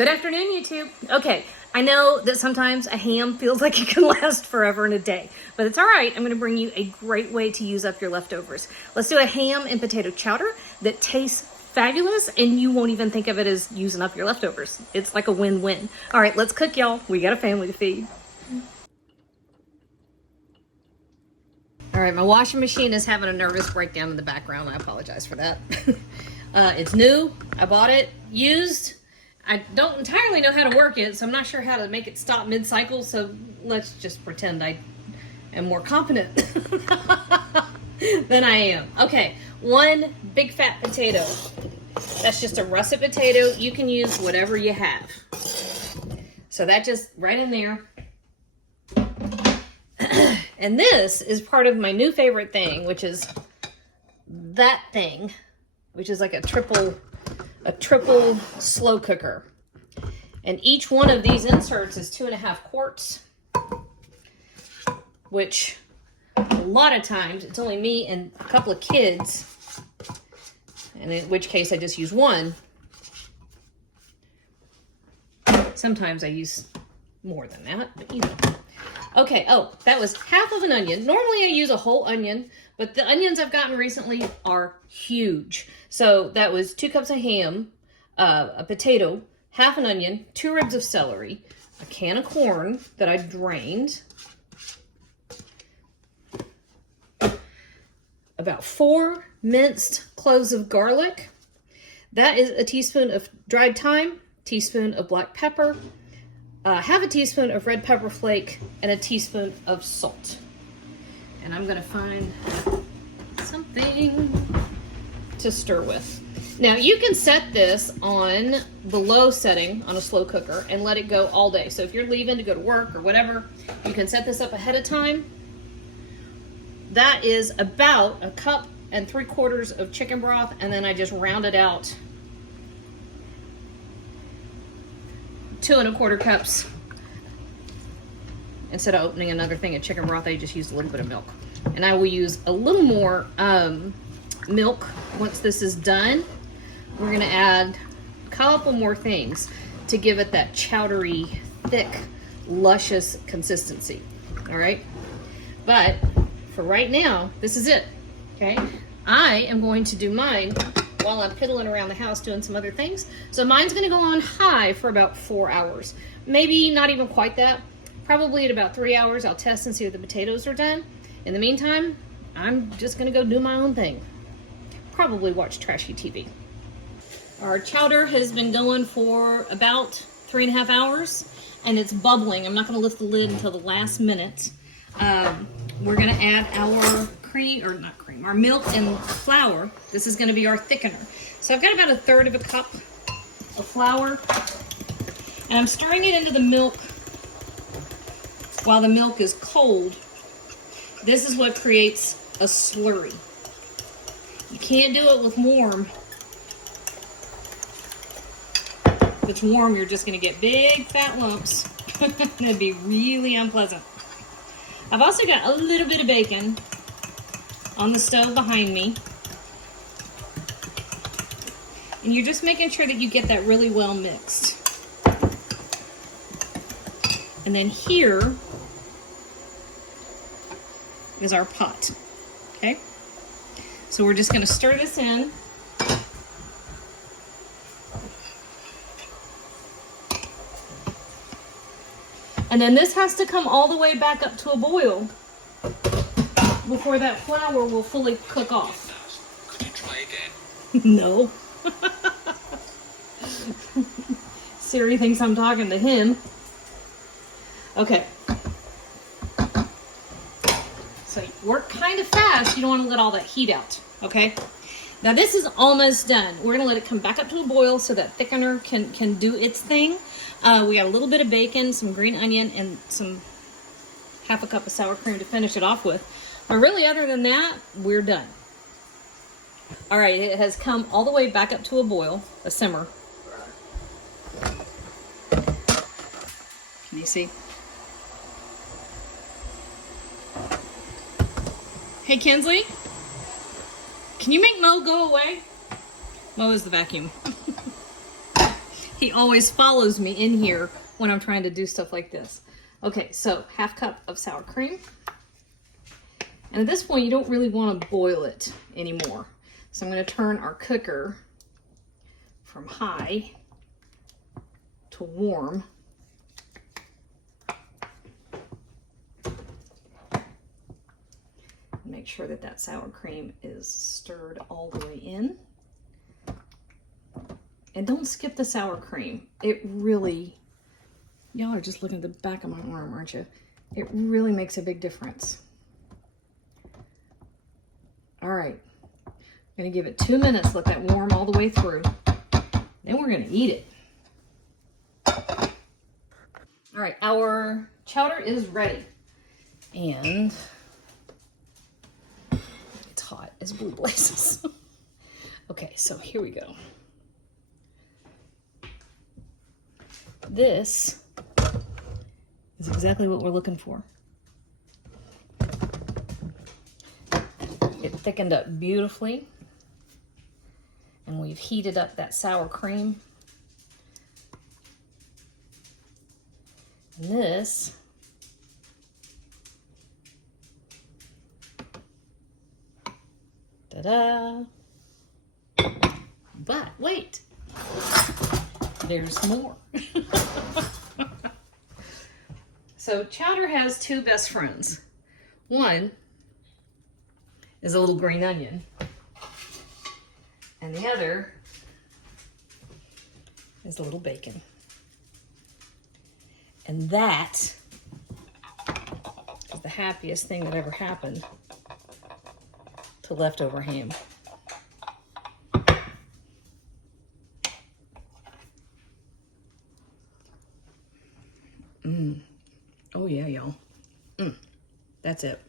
Good afternoon, YouTube. Okay, I know that sometimes a ham feels like it can last forever in a day, but it's all right. I'm gonna bring you a great way to use up your leftovers. Let's do a ham and potato chowder that tastes fabulous, and you won't even think of it as using up your leftovers. It's like a win-win. All right, let's cook, y'all. We got a family to feed. All right, my washing machine is having a nervous breakdown in the background. I apologize for that. It's new. I bought it used. I don't entirely know how to work it, so I'm not sure how to make it stop mid-cycle, so let's just pretend I am more competent than I am. Okay, one big fat potato. That's just a russet potato. You can use whatever you have. So that just right in there. And this is part of my new favorite thing, which is that thing, which is like a triple slow cooker. And each one of these inserts is 2.5 quarts, which a lot of times it's only me and a couple of kids, and in which case I just use one. Sometimes I use more than that, but you know. Okay, oh, that was half of an onion. Normally I use a whole onion, but the onions I've gotten recently are huge. So that was 2 cups of ham, a potato, half an onion, 2 ribs of celery, a can of corn that I drained, about 4 minced cloves of garlic. That is a teaspoon of dried thyme, teaspoon of black pepper, half a teaspoon of red pepper flake, and a teaspoon of salt. And I'm gonna find something to stir with. Now you can set this on the low setting on a slow cooker and let it go all day. So if you're leaving to go to work or whatever, you can set this up ahead of time. That is about 1.75 cups of chicken broth, and then I just rounded out 2.25 cups. Instead of opening another thing of chicken broth, I just used a little bit of milk. And I will use a little more milk once this is done. We're gonna add a couple more things to give it that chowdery, thick, luscious consistency. All right, but for right now, this is it. Okay, I am going to do mine while I'm piddling around the house doing some other things. So mine's gonna go on high for about 4 hours. Maybe not even quite that. Probably at about 3 hours, I'll test and see if the potatoes are done. In the meantime, I'm just gonna go do my own thing. Probably watch trashy TV. Our chowder has been going for about 3.5 hours, and it's bubbling. I'm not gonna lift the lid until the last minute. We're gonna add our our milk and flour. This is gonna be our thickener. So I've got about 1/3 cup of flour, and I'm stirring it into the milk while the milk is cold. This is what creates a slurry. You can't do it with warm. If it's warm, you're just gonna get big fat lumps. That'd be really unpleasant. I've also got a little bit of bacon on the stove behind me. And you're just making sure that you get that really well mixed. And then here is our pot, okay? So we're just gonna stir this in. And then this has to come all the way back up to a boil before that flour will fully cook off. Could you try again? No. Siri thinks I'm talking to him. Okay. So work kind of fast. You don't want to let all that heat out, okay? Now this is almost done. We're gonna let it come back up to a boil so that thickener can do its thing. We got a little bit of bacon, some green onion, and half a cup of sour cream to finish it off with. But really, other than that, we're done. All right, it has come all the way back up to a boil, a simmer. Can you see? Hey, Kinsley, can you make Mo go away? Mo is the vacuum. He always follows me in here when I'm trying to do stuff like this. Okay, so 1/2 cup of sour cream. And at this point, you don't really want to boil it anymore. So I'm going to turn our cooker from high to warm. Make sure that that sour cream is stirred all the way in. And don't skip the sour cream. It really, y'all are just looking at the back of my arm, aren't you? It really makes a big difference. All right, I'm gonna give it 2 minutes, let that warm all the way through. Then we're gonna eat it. All right, our chowder is ready. And it's hot as blue blazes. Okay, so here we go. This is exactly what we're looking for. It thickened up beautifully, and we've heated up that sour cream. And this ta-da! But wait, there's more. So chowder has two best friends. One is a little green onion, and the other is a little bacon. And that is the happiest thing that ever happened to leftover ham. Oh yeah, y'all. That's it.